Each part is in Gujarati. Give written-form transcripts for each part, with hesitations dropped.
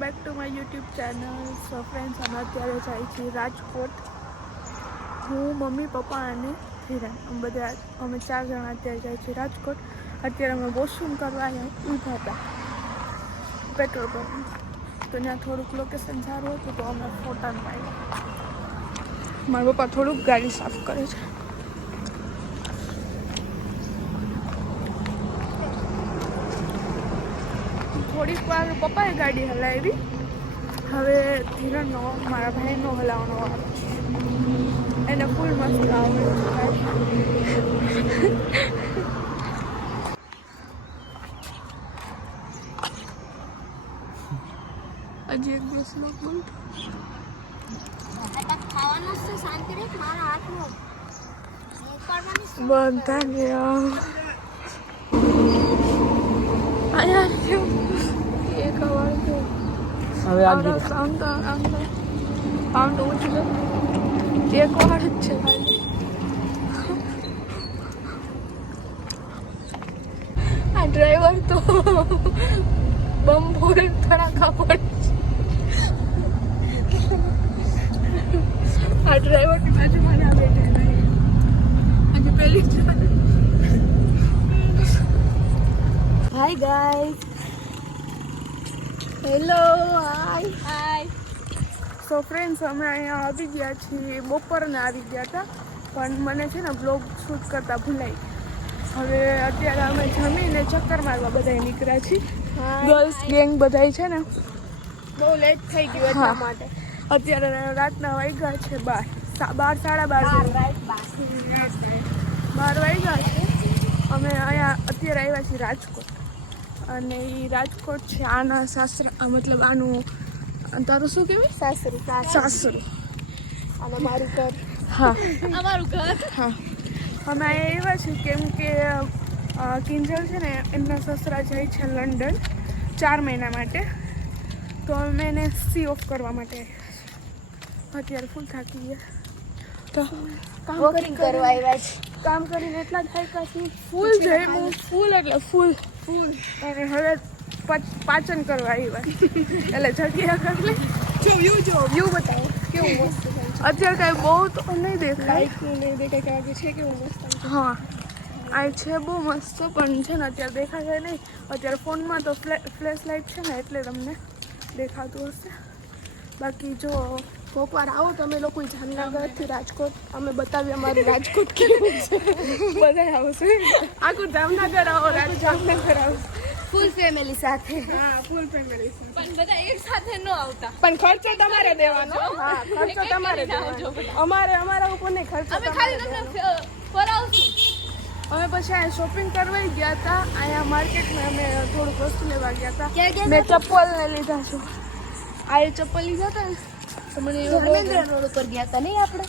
Back to my YouTube channel. So friends, અમે અત્યારે જાય છીએ રાજકોટ. હું, મમ્મી, પપ્પા અને હિરણ અમે 4 જણા અત્યારે જાય છીએ રાજકોટ. અત્યારે અમે વોશરૂમ કરવા ઊભા હતા પેટ્રોલ પંપ, તો ત્યાં થોડુંક લોકેશન સારું હતું તો અમે ફોટાનું પાડ્યા. મારા પપ્પા થોડુંક ગાડી સાફ કરે છે. થોડીક વાર પપ્પાએ ગાડી હલાવી. હવે હિરણનો, મારા ભાઈનો હલાવવાનો વારો છે. એને ફૂલ મસ્ત આવડે છે. હજી એક દિવસ લોક બોલ બધા એક હવે આમ તો ઊંચું એક વાર જ છે ખાલી. આ ડ્રાઈવર તો બમ્બોરે ધડાકા પડે છે. આ ડ્રાઈવરની બાજુમાં ના બેઠે આજે પહેલી જ. હાય ગાઈસ, હેલો, હાય. સો ફ્રેન્ડ્સ, અમે અહીંયા આવી ગયા છીએ. બપોરના આવી ગયા હતા, પણ મને છે ને બ્લોગ શૂટ કરતા ભૂલાઈ. હવે અત્યારે અમે જમીને ચક્કર મારવા બધાય નીકળ્યા છીએ. ગર્લ્સ ગેંગ બધાય છે ને. બહુ લેટ થઈ ગયું એટલા માટે. અત્યારે રાતના વાગ્યા છે 12 વાગ્યા છે. અમે અહીંયા અત્યારે આવ્યા છીએ રાજકોટ. અને એ રાજકોટ છે આના સાસરા, મતલબ આનું તારું શું કહેવાય? સાસરું. અને મારું ઘર. હા, અમારું ઘર. હા, અમે અહીંયા આવ્યા છીએ કેમ કે કિંજલ છે ને એમના સસરા જાય છે લંડન 4 મહિના માટે, તો અમે એને સી ઓફ કરવા માટે આવ્યા છીએ. અત્યારે ફૂલ થાકી ગયા તો કામ કરવા આવ્યા છે. કામ કરીને એટલા જ થાક્યા છીએ. ફૂલ જમ્યું, ફૂલ એટલે ફૂલ. અને હવે પાચન કરવા આવ્યા એટલે જગ્યા કરી લે. વ્યૂ બતાવો કેવું મસ્ત છે. અત્યારે કાંઈ બહુ તો નહીં દેખાય. નહીં દેખાય કે છે કેવું મસ્ત. હા, આ છે બહુ મસ્ત, પણ છે ને અત્યારે દેખાશે નહીં. અત્યારે ફોનમાં તો ફ્લેશ લાઇટ છે ને એટલે તમને દેખાતું હશે. બાકી જો બપોર આવો તમે લોકો જામનગરથી રાજકોટ, અમે બતાવીએ અમારું રાજકોટ કેવું છે. બધા આવશે, આખું જામનગર આવો, જામનગર આવો ફૂલ ફેમિલી સાથે. હા, ફૂલ ફેમિલી સાથે, પણ બધા એક સાથે ન આવતા. પણ ખર્ચો તમારે દેવાનો. હા, ખર્ચો તમારે દેવાનો. અમારા ઉપર નહીં, ખર્ચો અમે ખાલી ફરાવશું. અમે પછી અહીંયા શોપિંગ કરવા ગયા હતા. અહીંયા માર્કેટમાં અમે થોડુંક વસ્તુ લેવા ગયા હતા. મેં ચપ્પલ ને લીધા છે. આ એ ચપ્પલ લીધા હતા ને તો મને ધર્મેન્દ્ર રોડ ઉપર ગયા હતા નહીં આપણે?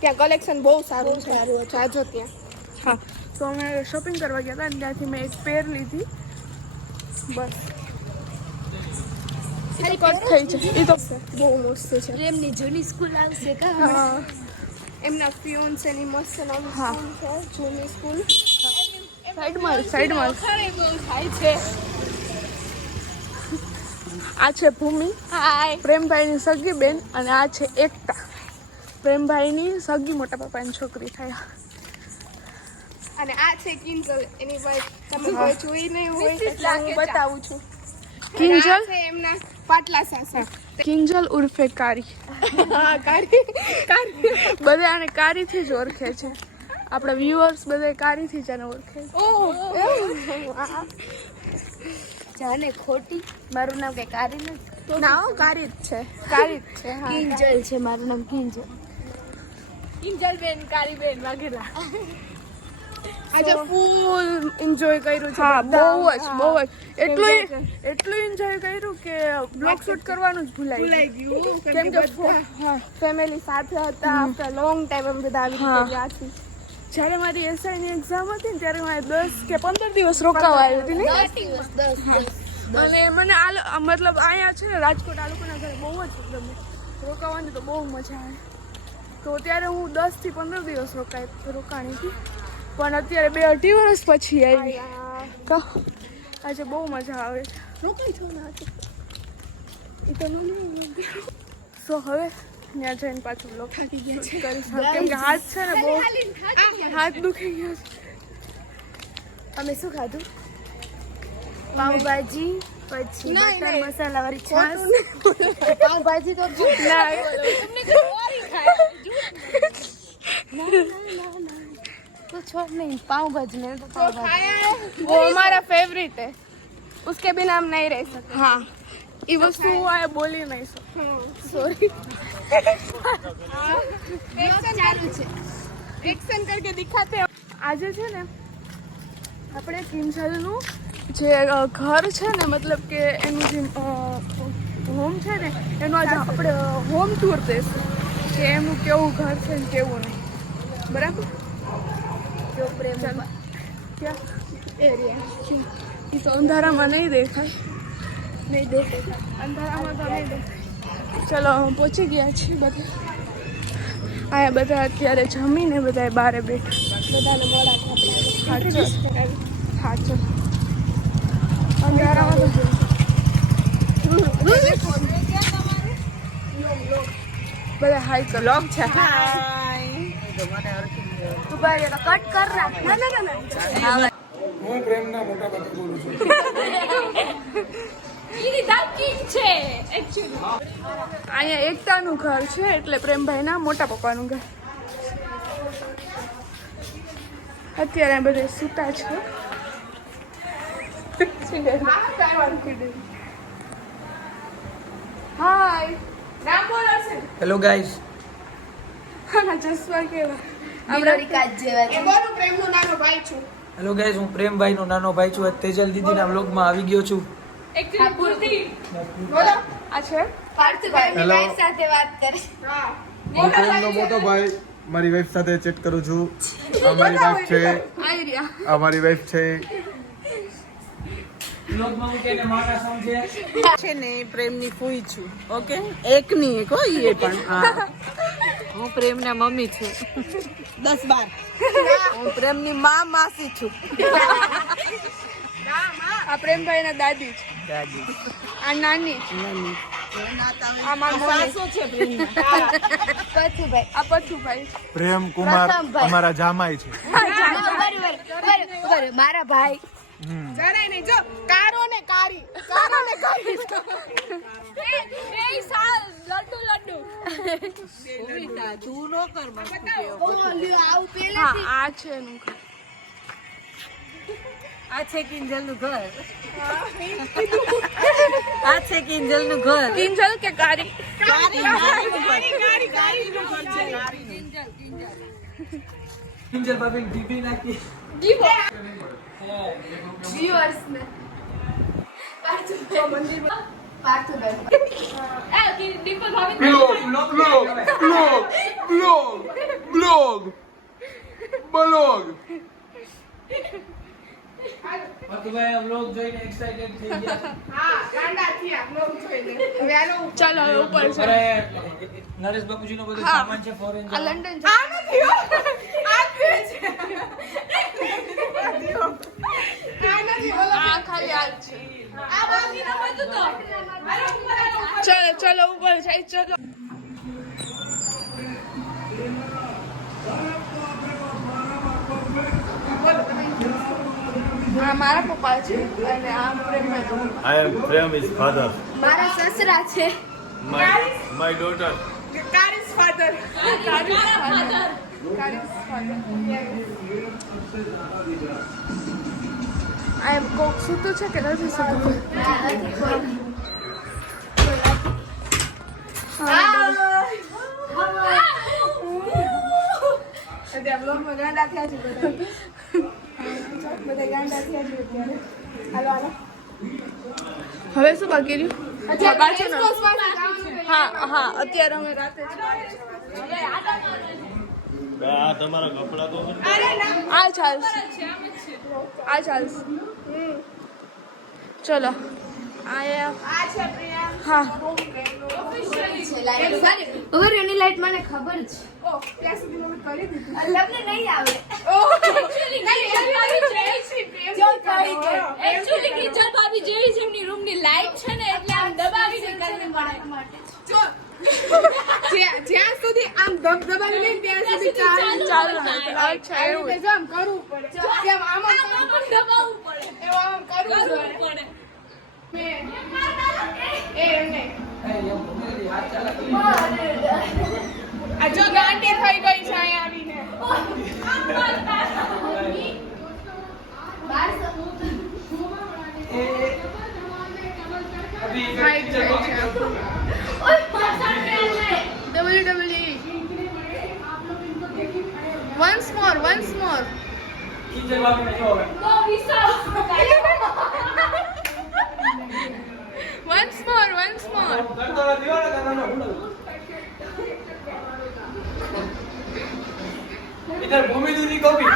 ત્યાં કલેક્શન બહુ સારું છે. જાજો ત્યાં. હા, તો અમે શોપિંગ કરવા ગયા હતા અને ત્યાંથી મેં એક પેર લીધી. બસ કટ થઈ છે. એ તો બહુ મસ્ત છે. એમની જૂની સ્કૂલ આવશે કા? હા, એમના ફ્યુન્સ એની મસ્ત નામ છે જૂની સ્કૂલ. સાઈડમાં બહુ થાય છે. આ છે ભૂમિ, પ્રેમભાઈની સગી બેન, અને આ છે એકતા, પ્રેમભાઈની સગી મોટા પપ્પાની છોકરી થયા. અને આ છે કિંજલ, એની વાઈફ. તમે કોઈ જોઈ નહીં હોય એટલે હું બતાવું છું. કિંજલ છે એમના પાટલા સાસા. કિંજલ ઉર્ફે કારી. હા, કારી. બધા આને કારીથી જ ઓળખે છે. આપણા વ્યુઅર્સ બધા કારીથી જ આને ઓળખે છે. જાને ખોટી, મારું નામ કઈ કારી નથી. ના, કારી જ છે. કિંજલ છે મારું નામ, કિંજલ. કિંજલ બેન, કારી બેન વાઘેલા. આજે ફૂલ એન્જોય કર્યું છે. હા, બહુ જ. એટલું એન્જોય કર્યું કે બ્લોગ શૂટ કરવાનું જ ભૂલાઈ ગયું. કેમ કે ફેમિલી સાથે હતા. આફ્ટર લોંગ ટાઈમ અમે બધા આવી ગયા છીએ. જ્યારે મારી એસઆઈની એક્ઝામ હતી ને ત્યારે મારે 10 કે 15 દિવસ રોકાવા આવી હતી ને. 10 દિવસ. અને મને મતલબ અહીંયા છે ને રાજકોટ આ લોકોના ઘરે બહુ જ ગમે રોકાવાની, તો બહુ મજા આવે. તો ત્યારે હું 10 થી 15 દિવસ રોકાણી હતી. પણ અત્યારે 2-2.5 વર્ષ પછી આવી. આજે બહુ મજા આવે છે સો હવે ત્યાં જઈને પાછું બ્લોગ થાકી ગયા છે કેમ કે હાથ છે ને બહુ હાથ દુખી ગયા છે. અમે શું ખાધું? પાવભાજી, પછી બટર મસાલા વાળી છાશ. પાવભાજી તો तो छोड़ नहीं पावभाजी मेरे तो पावभाजी वो हमारा फेवरेट है उसके बिना हम नहीं रह सकते. हाँ ये वस्तु हुआ है बोली नहीं सकते सॉरी. ચાલુ છે. એક્શન કરકે દિખાતે આજે છે ને આપણે કિંજલનું જે ઘર છે ને મતલબ કે એનું જે હોમ છે ને એનું આજે આપણે હોમ ટૂર દઈશું કે એનું કેવું ઘર છે ને કેવું નહીં. બરાબર જો પ્રેમ ક્યાં એરિયા એ તો અંધારામાં નહીં દેખાય અંધારામાં તો નહીં દેખાય. ચલો પહોંચી ગયા છીએ બધા. અહીંયા બધા અત્યારે જમીને બધા બારે બેઠા બધાને મોડા ખાતા. હા ચલો અંધારામાં તો બધા હાઈ કર લોક છે. તું ભાઈ કટ કર રાખ. ના હું પ્રેમના મોટા ભાઈ બોલું છું. અહીંયા એકતાનું ઘર છે એટલે પ્રેમભાઈના મોટા પપ્પાનું ઘર. અત્યારે આ બધા સૂતા છે. હાય નામ બોલો છે. Hello guys. ચશ્મા કેવા બિલોડી કાચ જેવા છે. હેલો ગાઈસ, હું પ્રેમભાઈનો નાનો ભાઈ છું. તેજલ દીદીના વ્લોગમાં આવી ગયો છું. બોલો આ છે પાર્થભાઈની Hello. વાઈફ સાથે વાત કરે. હું પ્રેમનો મોટો ભાઈ મારી વાઈફ સાથે ચેટ કરું છું. આ મારી વાઈફ છે. આઈ રહ્યા. આ મારી વાઈફ છે. વ્લોગમાં હું કેને માના સમજે. છે ને પ્રેમની ફૂઈ છું. ઓકે, એકની એક હો ઈ પણ. હા, હું પ્રેમના મમ્મી છું. 10-12 હું પ્રેમની માસી છું. આ પ્રેમભાઈના દાદી છે. દાદી. આ નાની આ મારા સાસુ છે પ્રેમના. પથુભાઈ. આ પથુભાઈ પ્રેમ કુમાર પ્રથમભાઈ. અમારા જામાઈ છે. બરાબર. મારા ભાઈ. જરાય નહીં જો કારો ને કારી સુવિતા તું નો કર મસ્તી કેવો. આવું પેલે હા આ છે એનું ઘર. આ છે કિંજલનું ઘર. આ છે કિંજલનું ઘર. કિંજલ કે કારી કિંજલ ભાભી ડીપી નાખી. વ્યુઅર્સ ને પાર્થભાઈ. બ્લોગ પતુભાઈ આ વ્લોગ જોઈને એક્સાઇટેડ થઈ ગયા. ચાલો હવે ઉપર છે. અરે નરેશ બાપુજીનો બધો સામાન છે ફોરેન આ લંડન છે. આ નથી હો. આ છે આ ખાલી આ જ છે. ચલો ચલો ઉપર જાય ચલો. આ મારા પપ્પા છે અને આ પ્રેમભાઈ. I am Prem his father. મારા સસરા છે. My daughter. Kari's father. Kari's father. આ એમ કોક સૂતું છે કે નથી સૂતું? હવે શું બાકી રહ્યું? હા હા અત્યારે અમે રાતે આ તમારા કપડા તો આ ચાલશે આ ચાલશે ચલો હા ઓર એની લાઈટ મને ખબર છે. તમને નહીં આવડે. જ્યાં સુધી આમ દબદબાવી નહીં ત્યાં સુધી ચાલુ. અચ્છા એવું. જો આમ કરવું પડે. જેમ આમ દબાવવું પડે. એવું આમ કરવું પડે. આ જો ગાંડી થઈ ગઈ છે અહીંયા આવીને. WWE. Once more. Once more. इधर भूमि दूरी कॉपी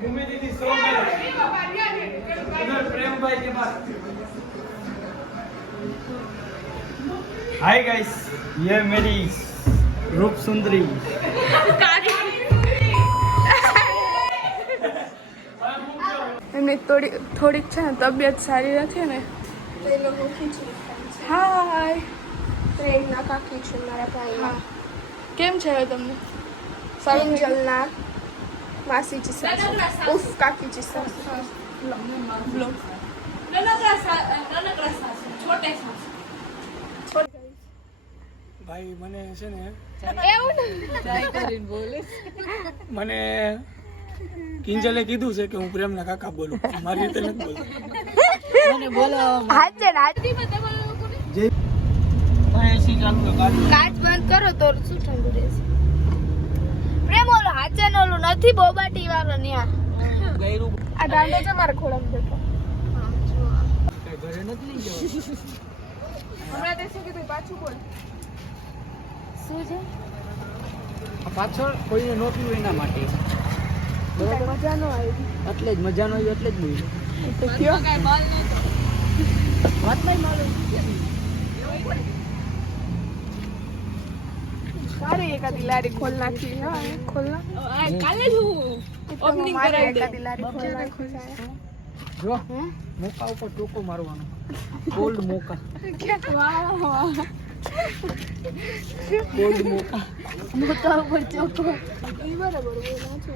भूमि दीदी 100 उधर प्रेम भाई के पास हाय गाइस ये मेरी रूप सुंदरी એમની થોડીક છે ને તબિયત સારી નથી ને એ લોકો ખીચડી ખાય છે. હાય પ્રેમના કાકી છે મારા ભાઈના. કેમ છે હવે તમને સારું છે? કિંજલના માસીજી સાસુ. ઉફ કાકીજી સાસુ. બ્લોગ ભાઈ મને છે ને એવું ને ટ્રાય કરીને બોલે. મને કિંજલે કીધું છે કે હું પ્રેમના કાકા બોલું મારી રીતે નથી બોલતો મને બોલાવવામાં હાચે રાત્રિ એસી ચાલુ ગાડી કાચ બંધ કરો તો શું ઠંડુ રહેશે. પ્રેમ ઓલો હાચે નો ઓલું નથી બોબાટી વાળો ન્યા. ગયરું આ દાંડો છે મારા ખોળામાં બેઠો. ઘરે નથી લઈ જવાનું હમણાં તે શું કીધું પાછું બોલ. શું છે? પાછળ કોઈને નોતું એના માટે કાંઈ મજા ન આવી. એટલે જ મજા ન આવી એટલે જ બોલ્યો તો કયો વાતમાં માલુમ સારી એકાદી લારી ખોલ નાખી. હા ખોલ નાખ. કાલે જ હું ઓપનિંગ કરાવી એકાદી લારી ખોલ નાખી. જો મોકા ઉપર ટોકો મારવાનો ગોલ્ડ મોકા ગોલ્ડ મોકા મોટા ઉપર ચોકો. બરાબર બોલ.